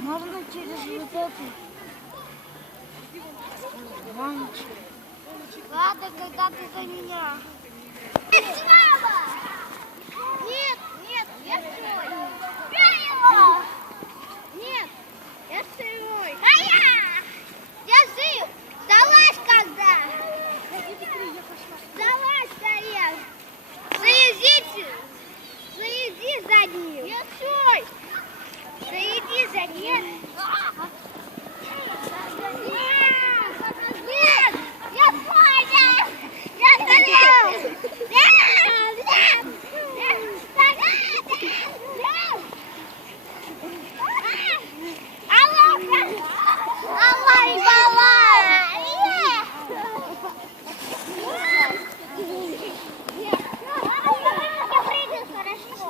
Можно через вот эту. Ладно, когда ты за меня. Нет, нет, я свой. Нет, я свой. Я жив. Залазь когда. Залазь скорее. Заезди за ним. Я свой. Заеди за ним.